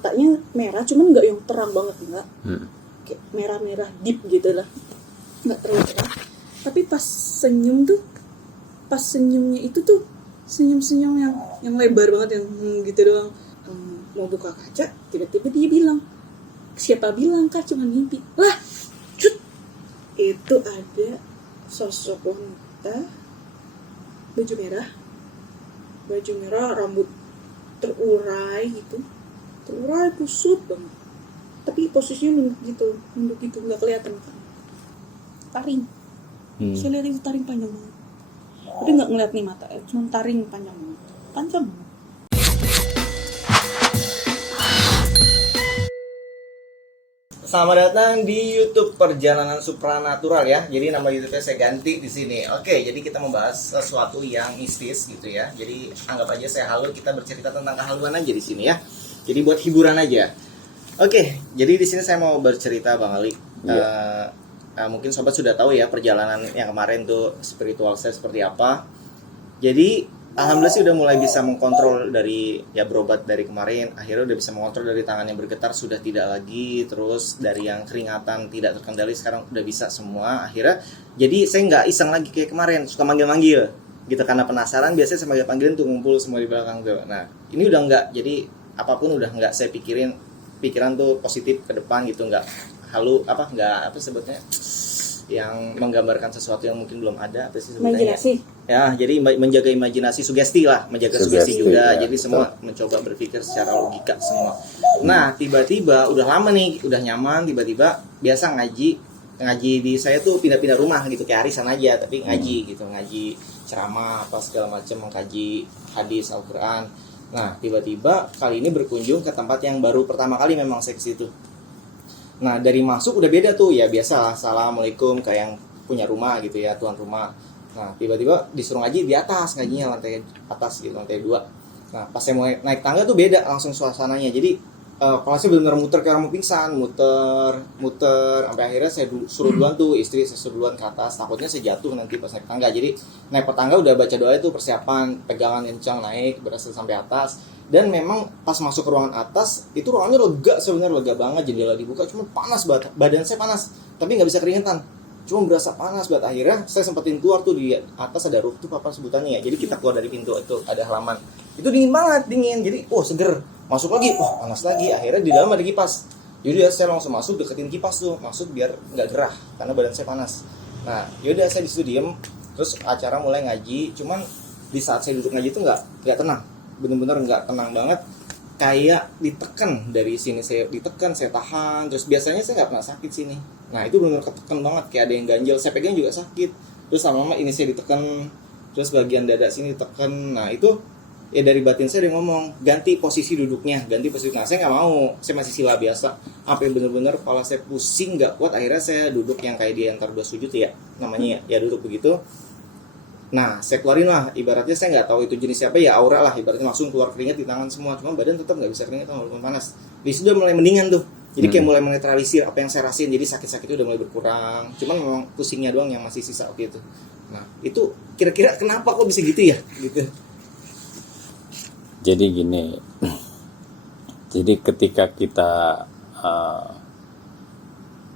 matanya merah, cuman nggak yang terang banget, nggak. Kayak merah-merah deep gitu lah, nggak terlalu terang. Tapi pas senyumnya itu tuh senyum-senyum yang lebar banget, yang gitu doang. Mau buka kaca, tiba-tiba dia bilang, siapa bilang Kak cuma mimpi? Lah, cut, itu ada sosok wanita baju merah, rambut terurai kusut banget, tapi posisinya nunduk gitu, nggak kelihatan kan, taring. Saya lihat itu taring panjang banget, tapi nggak ngeliat nih mata, cuma taring panjang banget. Selamat datang di YouTube Perjalanan Supranatural ya. Jadi nama YouTube-nya saya ganti di sini. Oke, jadi kita membahas sesuatu yang mistis gitu ya. Jadi anggap aja saya halu, kita bercerita tentang kehaluan aja di sini ya. Jadi buat hiburan aja. Oke, jadi di sini saya mau bercerita Bang Ali. Mungkin sobat sudah tahu ya perjalanan yang kemarin tuh spiritual saya seperti apa. Jadi alhamdulillah sih udah mulai bisa mengkontrol dari ya berobat dari kemarin, akhirnya udah bisa mengontrol dari tangan yang bergetar sudah tidak lagi, terus dari yang keringatan tidak terkendali sekarang udah bisa semua. Akhirnya jadi saya nggak iseng lagi kayak kemarin suka manggil-manggil gitu karena penasaran, biasanya saya manggil-panggilin tuh ngumpul semua di belakang tuh. Nah ini udah nggak, jadi apapun udah nggak saya pikiran tuh positif ke depan gitu, nggak nggak sebutnya yang menggambarkan sesuatu yang mungkin belum ada, apa sih sebenarnya? Imajinasi. Ya, jadi menjaga imajinasi, sugesti juga. Ya, jadi semua mencoba berpikir secara logika semua. Nah, tiba-tiba udah lama nih, udah nyaman, tiba-tiba biasa ngaji di saya tuh pindah-pindah rumah gitu, kayak arisan aja, tapi ngaji ceramah apa segala macam, mengkaji hadis Al-Qur'an. Nah, tiba-tiba kali ini berkunjung ke tempat yang baru pertama kali memang saya ke situ. Nah dari masuk udah beda tuh ya, biasalah assalamualaikum kayak yang punya rumah gitu ya, tuan rumah. Nah tiba-tiba disuruh ngaji di atas, ngajinya lantai atas gitu, lantai 2. Nah pas saya mau naik tangga tuh beda langsung suasananya. Jadi kelasnya benar-benar muter kayak orang mau pingsan, muter sampai akhirnya saya suruh duluan tuh, istri saya suruh duluan ke atas, takutnya saya jatuh nanti pas naik tangga. Jadi naik ke tangga udah baca doa itu, persiapan pegangan kencang naik berhasil sampai atas. Dan memang pas masuk ke ruangan atas itu ruangannya sebenarnya lega banget, jendela dibuka, cuma panas banget, badan saya panas tapi nggak bisa keringetan, cuma berasa panas banget. Akhirnya saya sempetin keluar tuh, di atas ada rooftop apa sebutannya ya, jadi kita keluar dari pintu itu ada halaman, itu dingin, jadi seger, masuk lagi panas lagi. Akhirnya di dalam ada kipas, jadi saya langsung masuk deketin kipas tuh, masuk biar nggak gerah karena badan saya panas. Nah yaudah saya di situ diem, terus acara mulai ngaji. Cuman di saat saya duduk ngaji itu nggak tenang, bener-bener nggak tenang banget, kayak ditekan dari sini, saya ditekan, saya tahan. Terus biasanya saya nggak pernah sakit sini, nah itu bener-bener ketekan banget, kayak ada yang ganjel, saya pegang juga sakit. Terus lama-lama ini saya ditekan, terus bagian dada sini ditekan. Nah itu ya dari batin saya dia ngomong ganti posisi duduknya. Nah saya nggak mau, saya masih sila biasa, sampai bener-bener kepala saya pusing nggak kuat. Akhirnya saya duduk yang kayak di antara 2 sujud ya namanya ya duduk begitu. Nah saya keluarin lah, ibaratnya saya nggak tahu itu jenisnya apa ya, aura lah ibaratnya, langsung keluar keringat di tangan semua, cuma badan tetap nggak bisa keringat walaupun panas. Di situ udah mulai mendingan tuh, jadi kayak mulai menetralisir apa yang saya rasain, jadi sakit-sakit itu udah mulai berkurang, cuman memang pusingnya doang yang masih sisa waktu itu. Nah itu kira-kira kenapa kok bisa gitu ya gitu. Jadi gini, jadi ketika kita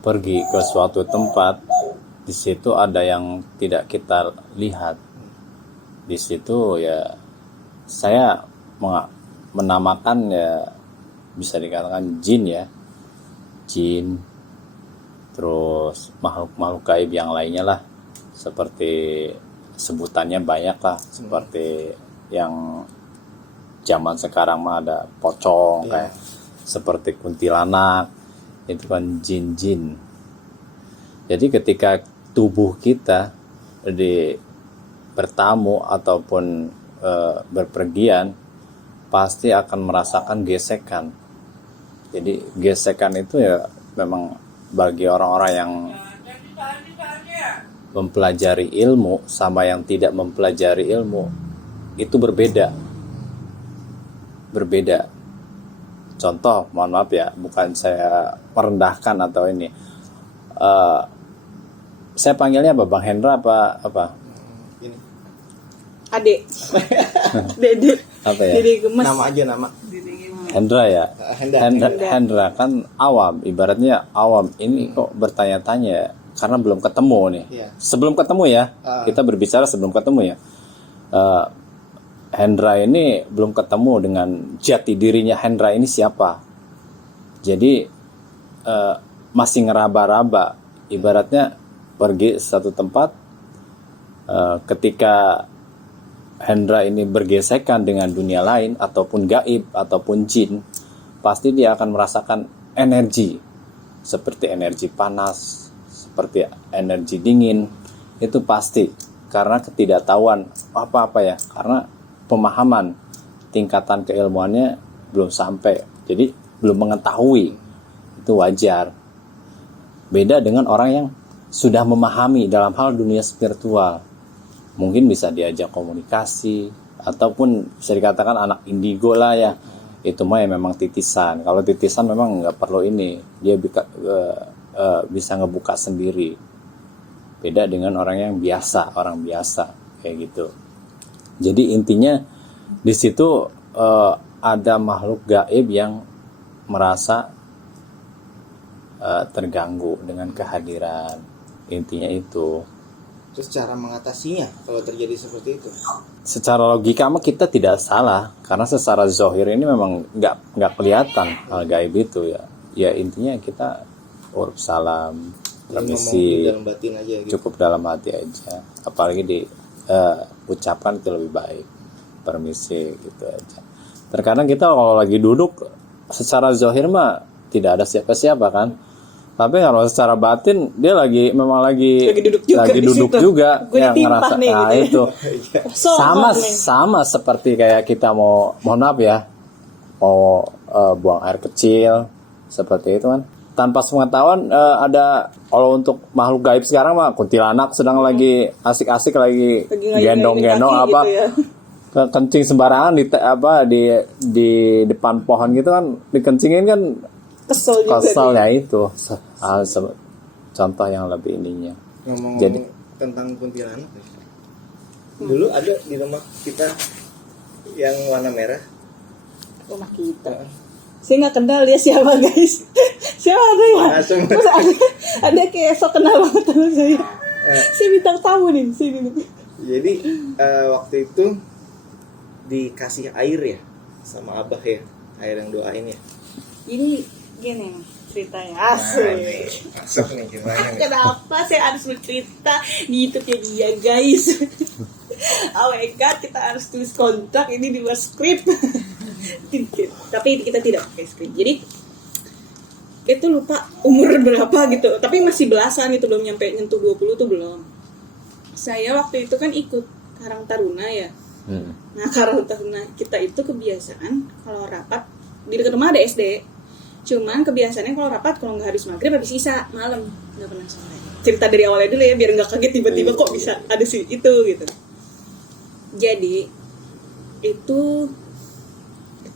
pergi ke suatu tempat, di situ ada yang tidak kita lihat. Di situ ya saya menamakan ya bisa dikatakan jin ya, jin, terus makhluk-makhluk gaib yang lainnya lah, seperti sebutannya banyak lah, seperti yang zaman sekarang mah ada pocong, kayak seperti kuntilanak, itu kan jin-jin. Jadi ketika tubuh kita bertamu ataupun berpergian, pasti akan merasakan gesekan. Jadi gesekan itu ya memang bagi orang-orang yang mempelajari ilmu sama yang tidak mempelajari ilmu itu berbeda. Contoh, mohon maaf ya, bukan saya merendahkan atau ini. Saya panggilnya apa, Bang Hendra apa? Ini Ade. Dede. Apa ya? Dede gemes. nama aja nama. Hendra ya. Hendra. Hendra kan awam, ibaratnya awam ini kok bertanya-tanya karena belum ketemu nih. Iya. Sebelum ketemu ya, kita berbicara sebelum ketemu ya. Hendra ini belum ketemu dengan jati dirinya Hendra ini siapa. Jadi masih ngeraba-raba. Ibaratnya pergi satu tempat, ketika Hendra ini bergesekan dengan dunia lain ataupun gaib ataupun jin, pasti dia akan merasakan energi seperti energi panas, seperti energi dingin. Itu pasti karena ketidaktahuan apa-apa ya, karena pemahaman tingkatan keilmuannya belum sampai, jadi belum mengetahui. Itu wajar. Beda dengan orang yang sudah memahami dalam hal dunia spiritual, mungkin bisa diajak komunikasi, ataupun bisa dikatakan anak indigo lah ya. Itu mah ya memang titisan. Kalau titisan memang nggak perlu ini, dia bisa ngebuka sendiri. Beda dengan orang yang biasa, orang biasa kayak gitu. Jadi intinya di situ ada makhluk gaib yang merasa terganggu dengan kehadiran. Intinya itu. Terus cara mengatasinya kalau terjadi seperti itu? Secara logika mah kita tidak salah, karena secara zohir ini memang nggak kelihatan hal gaib itu ya. Ya intinya kita urus salam, permisi, dalam batin aja gitu. cukup dalam hati aja. Apalagi ucapkan itu lebih baik, permisi gitu aja. Terkadang kita kalau lagi duduk secara zohir mah tidak ada siapa-siapa kan. Tapi kalau secara batin dia memang lagi duduk juga Gue yang ditimpah ngerasa nih, nah gitu. itu sama seperti kayak kita mohon maaf ya, mau buang air kecil seperti itu kan, tanpa pengetahuan. Ada kalau untuk makhluk gaib sekarang mah kuntilanak sedang lagi asik-asik lagi gendong-gendong apa gitu ya. kencing sembarangan di depan pohon gitu kan, dikencingin kan. Kesel juga Ya itu contoh yang lebih ininya. Ngomong-ngomong Jadi tentang kuntilanak, dulu ada di rumah kita yang warna merah. rumah kita. Saya nggak kenal dia siapa guys. Siapa tuh ya? Terus ada kayak sok kenal banget sama saya. Saya bintang tamu nih sini. Jadi waktu itu dikasih air ya sama abah ya, air yang doain ya. Ini gini ceritanya asik. Masuk nih gimana nih? Kenapa saya harus bercerita di YouTube ya dia guys? Oh my god, kita harus tulis kontrak ini di luar skrip. Tapi kita tidak pakai skrip. Jadi itu lupa umur berapa gitu. Tapi masih belasan gitu, belum nyampe nyentuh 20 tuh belum. Saya waktu itu kan ikut Karang Taruna ya. Nah Karang Taruna kita itu kebiasaan kalau rapat di dekat rumah ada SD. Cuman kebiasaannya kalau rapat, kalau nggak habis maghrib, habis isya malam, nggak pernah sore. Cerita dari awalnya dulu ya, biar nggak kaget tiba-tiba kok bisa ada sih itu gitu. Jadi itu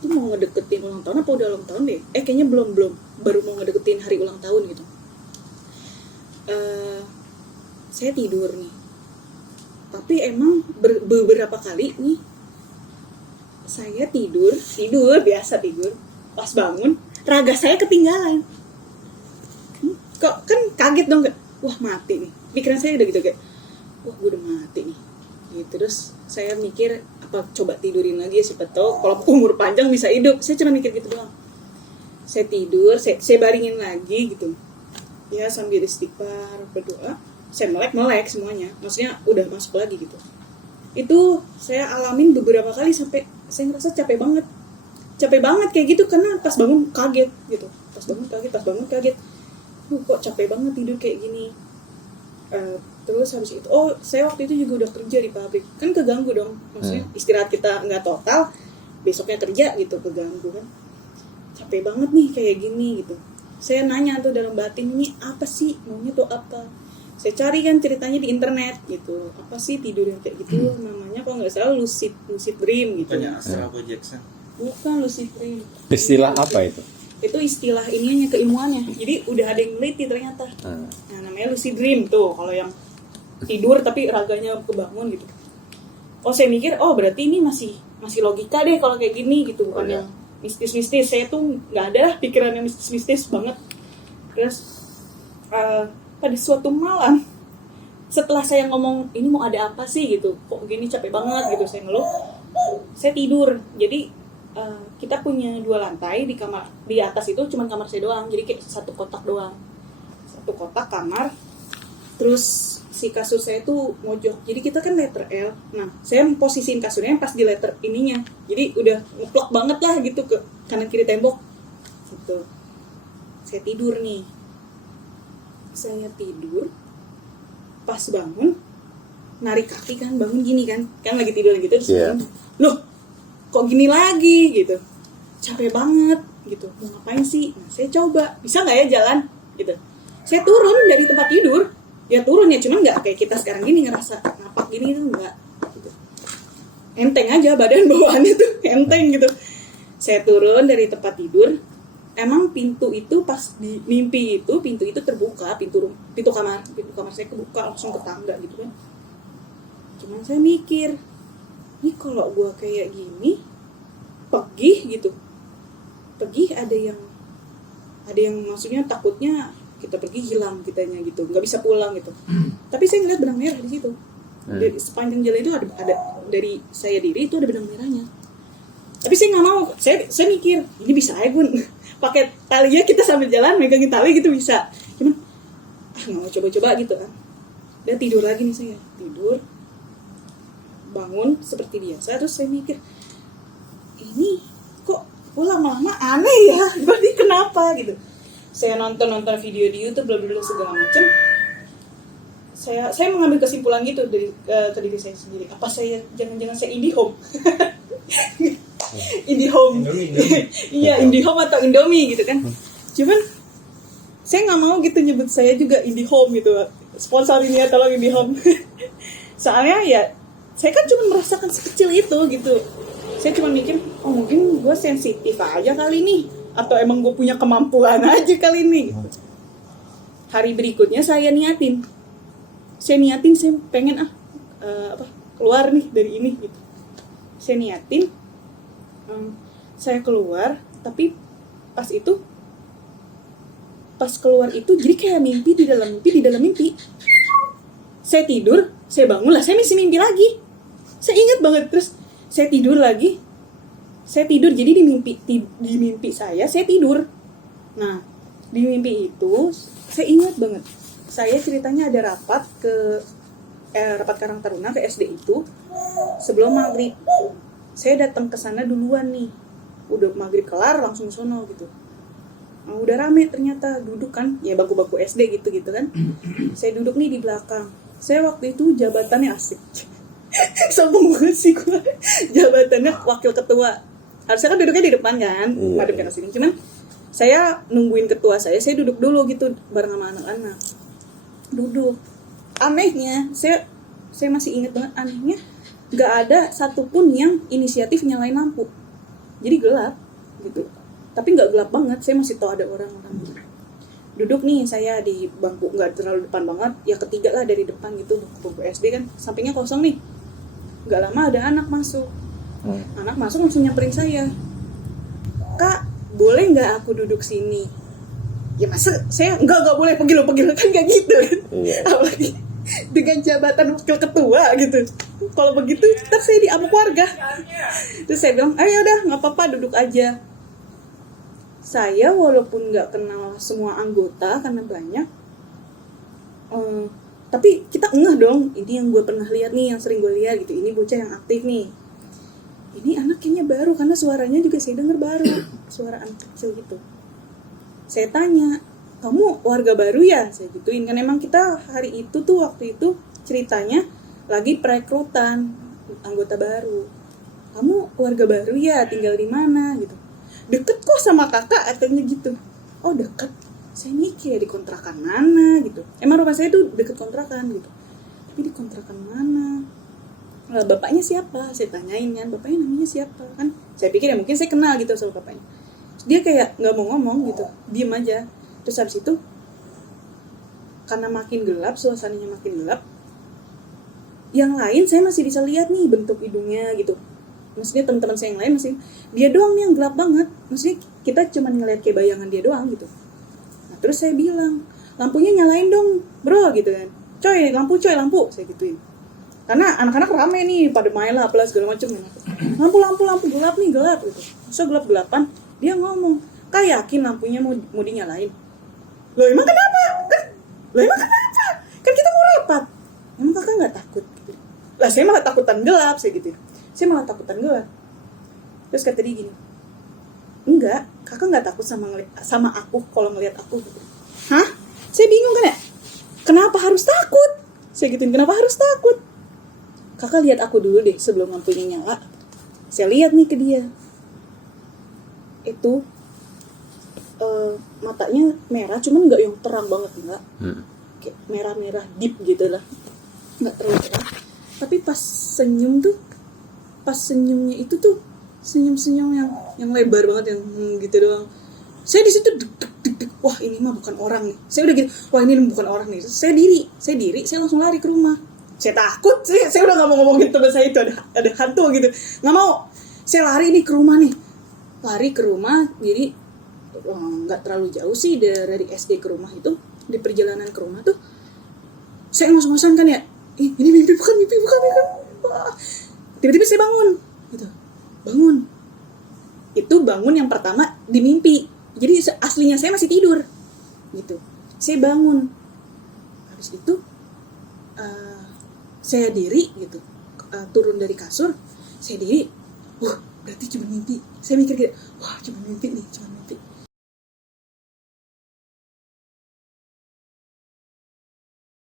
mau ngedeketin ulang tahun apa udah ulang tahun deh? Kayaknya belum, baru mau ngedeketin hari ulang tahun gitu. Saya tidur nih, tapi emang beberapa kali nih saya tidur biasa tidur, pas bangun raga saya ketinggalan. Kok kan kaget dong, kayak wah mati nih. Pikiran saya udah gitu kayak wah gue udah mati nih. Gitu. Terus saya mikir apa coba tidurin lagi ya, siapa tahu kalau umur panjang bisa hidup. Saya cuma mikir gitu doang. Saya tidur, saya baringin lagi gitu. Ya sambil istighfar, berdoa, saya melek semuanya. Maksudnya udah masuk lagi gitu. Itu saya alamin beberapa kali sampai saya ngerasa capek banget kayak gitu, karena pas bangun kaget gitu, pas bangun kaget, kok capek banget tidur kayak gini. Terus habis itu, saya waktu itu juga udah kerja di pabrik, kan keganggu dong, maksudnya istirahat kita nggak total, besoknya kerja gitu, keganggu kan, capek banget nih kayak gini gitu. Saya nanya tuh dalam batin, ini apa sih maunya tuh apa? Saya cari kan ceritanya di internet gitu, apa sih tidur yang kayak gitu, namanya kalau nggak salah lucid dream gitu. Tanya astral projection. Bukan lucid dream. Istilah apa itu? Itu istilah ininya keilmuannya. Jadi udah ada yang neliti ternyata. Nah, namanya lucid dream tuh. Kalau yang tidur tapi raganya kebangun gitu. Saya mikir berarti ini masih logika deh kalau kayak gini gitu, bukan yang mistis-mistis. Saya tuh nggak ada lah pikiran yang mistis-mistis banget. Terus pada suatu malam setelah saya ngomong ini mau ada apa sih gitu, kok gini capek banget gitu, saya ngeluh, saya tidur. Jadi kita punya 2 lantai, di kamar di atas itu cuma kamar saya doang, jadi kayak satu kotak doang, satu kotak kamar. Terus si kasur saya tuh mojok, jadi kita kan letter L. Nah saya posisiin kasurnya pas di letter ininya, jadi udah ngeplok banget lah gitu ke kanan kiri tembok gitu. Saya tidur nih, saya tidur, pas bangun narik kaki kan, bangun gini kan lagi tidur gitu, terus bangun, loh kok gini lagi gitu, capek banget gitu, mau ngapain sih? Nah saya coba bisa nggak ya jalan gitu. Saya turun dari tempat tidur, ya turun ya, cuman nggak kayak kita sekarang gini ngerasa napak gini itu nggak gitu. Enteng aja badan bawaannya tuh enteng gitu. Saya turun dari tempat tidur, emang pintu itu pas di mimpi itu pintu itu terbuka, pintu kamar saya kebuka langsung ke tangga gitu kan. Cuman saya mikir, ini kalau gua kayak gini pergi ada yang maksudnya takutnya kita pergi hilang kitanya gitu, nggak bisa pulang gitu. Tapi saya ngeliat benang merah di situ. Di sepanjang jalan itu ada dari saya diri itu ada benang merahnya. Tapi saya nggak mau, saya mikir ini bisa aja gue pakai talinya, kita sambil jalan megangin tali gitu bisa. Cuman nggak mau coba-coba gitu kan. Dan tidur lagi nih saya, tidur, bangun seperti biasa. Terus saya mikir ini kok lama-lama aneh ya, berarti kenapa gitu. Saya nonton video di YouTube bla bla segala macam. Saya mengambil kesimpulan gitu dari ke diri saya sendiri. Apa saya jangan-jangan saya IndiHome? IndiHome. Iya, IndiHome atau Indomie gitu kan. Cuman saya nggak mau gitu nyebut saya juga IndiHome gitu. Sponsor ini ya tolong IndiHome. Soalnya ya saya kan cuma merasakan sekecil itu gitu. Saya cuma mikir, oh mungkin gue sensitif aja kali ini, atau emang gue punya kemampuan aja kali ini gitu. Hari berikutnya saya niatin saya pengen keluar nih dari ini gitu. Saya niatin saya keluar, tapi pas keluar itu jadi kayak mimpi di dalam mimpi. Saya tidur, saya bangun lah, saya masih mimpi lagi. Saya ingat banget, terus saya tidur lagi. Saya tidur, jadi di mimpi saya tidur. Nah, di mimpi itu saya ingat banget. Saya ceritanya ada rapat Karang Taruna ke SD itu sebelum maghrib. Saya datang ke sana duluan nih. Udah maghrib kelar langsung sono gitu. Nah, udah rame ternyata, duduk kan, ya bangku-bangku SD gitu kan. Saya duduk nih di belakang. Saya waktu itu jabatannya asik. Sombong banget sih gue. Jabatannya wakil ketua. Harusnya kan duduknya di depan kan, madep ke sini. Cuman saya nungguin ketua saya duduk dulu gitu bareng sama anak-anak. Duduk. Anehnya, saya masih ingat banget, anehnya nggak ada satupun yang inisiatif nyalain lampu. Jadi gelap gitu. Tapi nggak gelap banget, saya masih tahu ada orang-orang gitu. Duduk nih saya di bangku nggak terlalu depan banget, ya ketiga lah dari depan gitu, bangku SD kan, sampingnya kosong nih. Nggak lama ada anak masuk. Anak masuk langsung nyamperin saya. Kak, boleh nggak aku duduk sini? Ya masa saya enggak boleh, pergi lo kan kayak gitu kan. Apalagi dengan jabatan wakil ketua gitu. Kalau begitu ntar saya diamuk warga. Terus saya bilang, ayo udah nggak apa-apa, duduk aja. Saya walaupun nggak kenal semua anggota karena banyak, tapi kita ngeh dong, ini yang gue pernah lihat nih, yang sering gue lihat gitu, ini bocah yang aktif nih. Ini anak kayaknya baru, karena suaranya juga saya dengar baru, suara anak kecil gitu. Saya tanya, kamu warga baru ya? Saya gituin, kan emang kita hari itu tuh, waktu itu ceritanya lagi perekrutan anggota baru. Kamu warga baru ya, tinggal di mana gitu? Deket kok sama kakak, katanya gitu. Oh deket, saya mikir di kontrakan mana gitu. Emang rumah saya tuh deket kontrakan gitu, tapi di kontrakan mana? Bapaknya siapa? Saya tanyain kan, bapaknya namanya siapa? Kan saya pikir ya mungkin saya kenal gitu sama bapaknya. Dia kayak nggak mau ngomong gitu, diem aja. Terus habis itu karena makin gelap, suasananya makin gelap, yang lain saya masih bisa lihat nih bentuk hidungnya gitu, maksudnya teman-teman saya yang lain masih dia doang nih yang gelap banget, maksudnya kita cuma ngeliat kayak bayangan dia doang gitu. Nah terus saya bilang, lampunya nyalain dong bro gitu kan, coy lampu saya gituin, karena anak-anak rame nih pada main lah apalah segala macam, lampu gelap nih gelap gitu. So gelap-gelapan dia ngomong, kak yakin lampunya mau dinyalain? Loh emang kenapa kan kita mau rapat, emang kakak nggak takut gitu. Lah saya malah takutan gelap, saya gitu, saya malah takutan gelap. Terus kata dia gini, enggak, kakak nggak takut sama aku kalau ngelihat aku gitu. Hah? Saya bingung kan ya, kenapa harus takut? Saya gituin, kenapa harus takut? Kakak lihat aku dulu deh sebelum lampunya nyala. Saya lihat nih ke dia, itu matanya merah, cuman nggak yang terang banget, enggak, kayak merah-merah deep gitu lah, nggak terlalu terang. Tapi pas senyumnya itu tuh senyum yang lebar banget, yang gitu doang. Saya di situ deg, wah ini mah bukan orang nih. Saya udah gitu, wah ini bukan orang nih. Saya diri, saya langsung lari ke rumah. Saya takut, saya udah nggak mau ngomongin teman saya itu ada hantu gitu, nggak mau. Saya lari nih ke rumah, jadi nggak terlalu jauh sih dari SD ke rumah itu. Di perjalanan ke rumah tuh saya ngos-ngosan kan ya, ini mimpi bukan. Wah. Tiba-tiba saya bangun gitu. Bangun yang pertama di mimpi, jadi aslinya saya masih tidur gitu. Saya bangun, habis itu saya diri gitu, turun dari kasur, saya diri, wah berarti cuma mimpi. Saya mikir gitu, wah cuma mimpi nih.